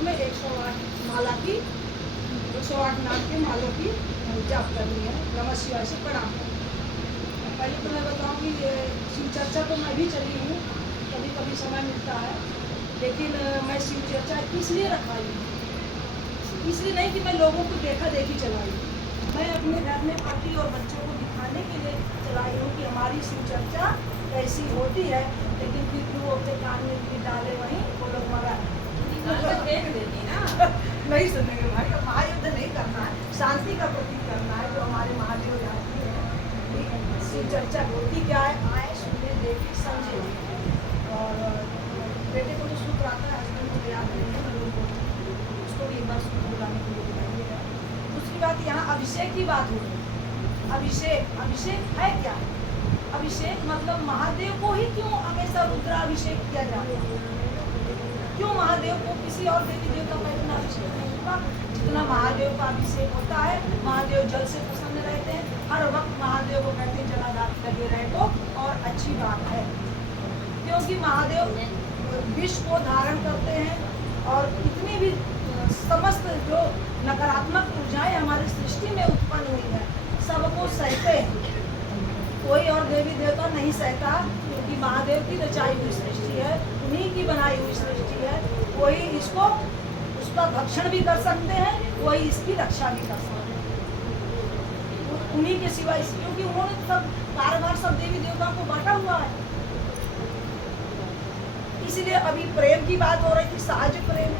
दिन में 108 माला की 108 नाम के मालों की जाप करनी है, नमः शिवाय से प्रणाम करना है। पहले तो मैं बताऊँ कि शिव चर्चा तो मैं भी चली हूँ, कभी कभी समय मिलता है, लेकिन मैं शिव चर्चा इसलिए रखाई हूँ, इसलिए नहीं कि मैं लोगों को देखा देखी चलाई, मैं अपने घर में पति और बच्चों को दिखाने के लिए चलाई हूँ कि हमारी शिव चर्चा कैसी होती है। लेकिन फिर भी वो अपने कान में भी डाले वहीं वो लोग मरा देख देती ना। नहीं सुनेंगे भाई, अब महायुद्ध नहीं करना है, शांति का प्रतीक करना है जो हमारे महादेव जाती है। शिव चर्चा होती क्या है, आए सुने देखे समझे। और बेटे को जो सूत्र आता है हस्बैंड को याद नहीं है, लोगों को उसको भी एक बार सूत्र बुलाने के लिए बुलाइएगा। दूसरी बात, यहाँ अभिषेक की बात हो रही है। अभिषेक है क्या? अभिषेक मतलब महादेव को ही क्यों हमेशा रुद्राभिषेक किया जाता है? क्यों महादेव को किसी और देवी देवता का इतना अभिषेक नहीं होता जितना महादेव का अभिषेक होता है? महादेव जल से प्रसन्न रहते हैं, हर वक्त महादेव को कहते हैं जलाधार लगे रहे तो और अच्छी बात है, क्योंकि महादेव विष को धारण करते हैं और कितनी भी समस्त जो नकारात्मक ऊर्जाएं हमारी सृष्टि में उत्पन्न हुई है सबको सहते हैं। कोई और देवी देवता नहीं सहता, क्योंकि महादेव की रचाई हुई सृष्टि है, उन्हीं की बनाई हुई सृष्टि है। वही इसको उसका भक्षण भी कर सकते हैं, वही इसकी रक्षा भी कर सकते हैं, उन्हीं के सिवा क्योंकि उन्होंने सब कार्यभार सब देवी देवताओं को बांटा हुआ है। इसीलिए अभी प्रेम की बात हो रही थी, सहज प्रेम।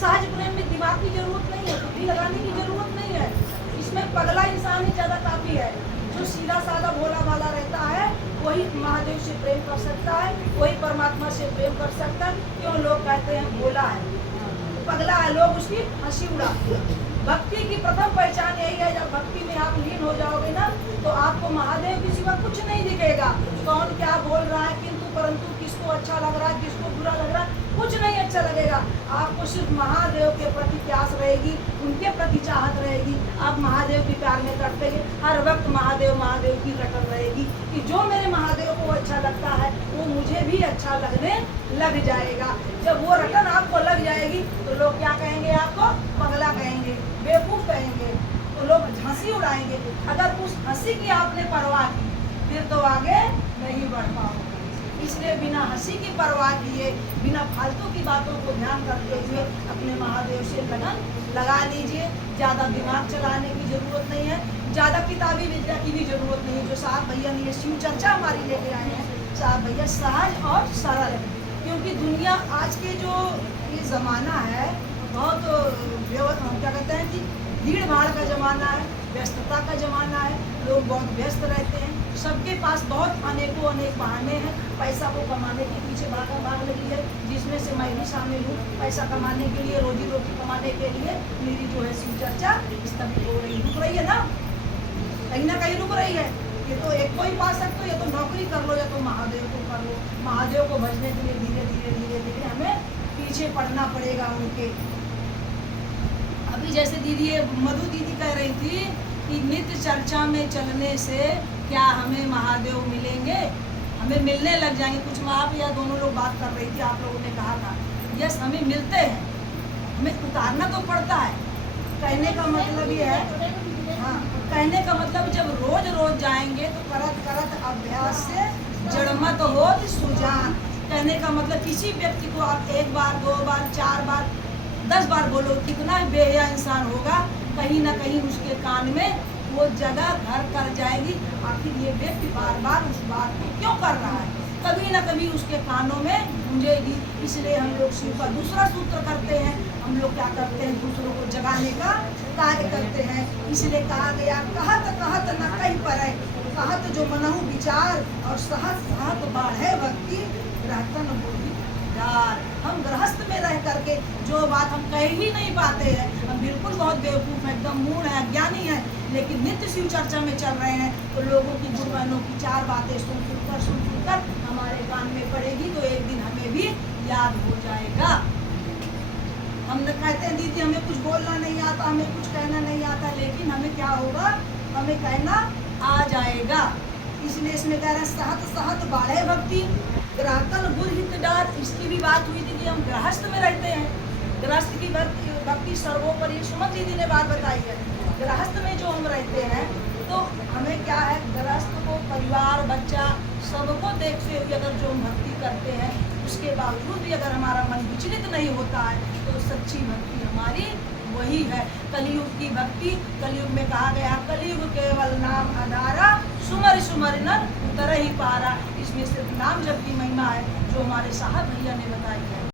सहज प्रेम में दिमाग की जरूरत नहीं है, बुद्धि लगाने की जरूरत नहीं है, इसमें पगला इंसान ही ज्यादा काफी है। जो सीधा साधा भोला भाला रहता है वही महादेव से प्रेम कर सकता है, वही परमात्मा से प्रेम कर सकता है। क्यों लोग कहते हैं भोला है, पगला है, लोग उसकी हंसी उड़ाते हैं। भक्ति की प्रथम पहचान यही है, जब भक्ति में आप लीन हो जाओगे ना तो आपको महादेव के सिवा कुछ नहीं दिखेगा। कौन क्या बोल रहा है किंतु परंतु, किसको अच्छा लग रहा है किसको बुरा लग रहा है, कुछ नहीं अच्छा लगेगा। आपको सिर्फ महादेव के प्रति प्यास रहेगी, उनके प्रति चाहत रहेगी, आप महादेव के प्यार में करते हैं, हर वक्त महादेव महादेव की रटन रहेगी कि जो मेरे महादेव को अच्छा लगता है वो मुझे भी अच्छा लगने लग जाएगा। जब वो रटन आपको लग जाएगी तो लोग क्या कहेंगे? आपको पगला कहेंगे, बेवकूफ कहेंगे, तो लोग हंसी उड़ाएंगे। अगर उस हंसी की आपने परवाह की फिर तो आगे नहीं बढ़ पाओगे। इसलिए बिना हंसी की परवाह किए, बिना फालतू की बातों को ध्यान करते हुए अपने महादेव से लगन लगा लीजिए। ज़्यादा दिमाग चलाने की जरूरत नहीं है, ज़्यादा किताबी विद्या की भी जरूरत नहीं है। जो साहब भैया ने ये शिव चर्चा हमारी लेके आए हैं, साहब भैया सहज और सरल, क्योंकि दुनिया आज के जो ये ज़माना है बहुत क्या कहते हैं कि भीड़ भाड़ का ज़माना है, व्यस्तता का ज़माना है, लोग बहुत व्यस्त रहते हैं, सबके पास बहुत अनेकों अनेक बहाने हैं पैसा को कमाने के पीछे भाग लगी है, जिसमें से मैं भी शामिल हूँ। पैसा कमाने के लिए, रोजी रोटी कमाने के लिए मेरी जो है शिव चर्चा स्थगित हो रही, रुक रही है ना, कहीं ना कहीं रुक रही है। ये तो एक को ही पा सकते हो, या तो नौकरी कर लो या तो महादेव को कर लो। महादेव को भजने के लिए धीरे धीरे धीरे धीरे हमें पीछे पड़ना पड़ेगा उनके। अभी जैसे दीदी मधु दीदी कह रही थी कि नित्य चर्चा में चलने से क्या हमें महादेव मिलेंगे, हमें मिलने लग जाएंगे। कुछ आप या दोनों लोग बात कर रही थी, आप लोगों ने कहा था यस हमें मिलते हैं, हमें उतारना तो पड़ता है। कहने का मतलब ये है, हाँ कहने का मतलब जब रोज रोज जाएंगे तो करत करत अभ्यास से जड़मत हो सुजान। कहने का मतलब किसी व्यक्ति को आप एक बार, दो बार, 4 बार, 10 बार बोलो, कितना बेहया इंसान होगा, कहीं ना कहीं उसके कान में वो जगह घर कर जाएगी। आखिर ये व्यक्ति बार बार उस बात को क्यों कर रहा है, कभी ना कभी उसके कानों में गूंजेगी। इसलिए हम लोग शिव का दूसरा सूत्र करते हैं, हम लोग क्या करते हैं, दूसरों को जगाने का कार्य करते हैं। इसलिए कहा गया कहत कहत न कहीं पर है, कहत जो मनहु विचार और सहत सहत बाढ़े भक्ति रहतन बुद्धि यार। हम गृहस्थ में रह करके जो बात हम कह ही नहीं पाते हैं, हम बिल्कुल बहुत बेवकूफ़ हैं, एकदम मूढ़ है, अज्ञानी है, लेकिन नित्य शिव चर्चा में चल रहे हैं तो लोगों की गुरु बहनों की 4 बातें सुन कर हमारे कान में पड़ेगी तो एक दिन हमें भी याद हो जाएगा। हम कहते हैं दीदी हमें कुछ बोलना नहीं आता, हमें कुछ कहना नहीं आता, लेकिन हमें क्या होगा, हमें कहना आ जाएगा। इसलिए इसमें कह रहे हैं सहत सहत बाढ़े भक्ति ग्राहकन गुर हित डार। इसकी भी बात हुई थी कि हम गृहस्थ में रहते हैं, गृहस्थ की भक्ति सर्वोपरि। सुमन दीदी ने बात बताई है, गृहस्थ में जो हम रहते हैं तो हमें क्या है, गृहस्थ को परिवार बच्चा सबको देखते हुए अगर जो हम भक्ति करते हैं उसके बावजूद भी अगर हमारा मन विचलित नहीं होता है तो सच्ची भक्ति हमारी वही है। कलयुग की भक्ति, कलयुग में कहा गया कलयुग केवल नाम आधारा, सुमर सुमर नर उतर ही पारा। इसमें सिर्फ नाम जप की महिमा है जो हमारे साहब भैया ने बताई है।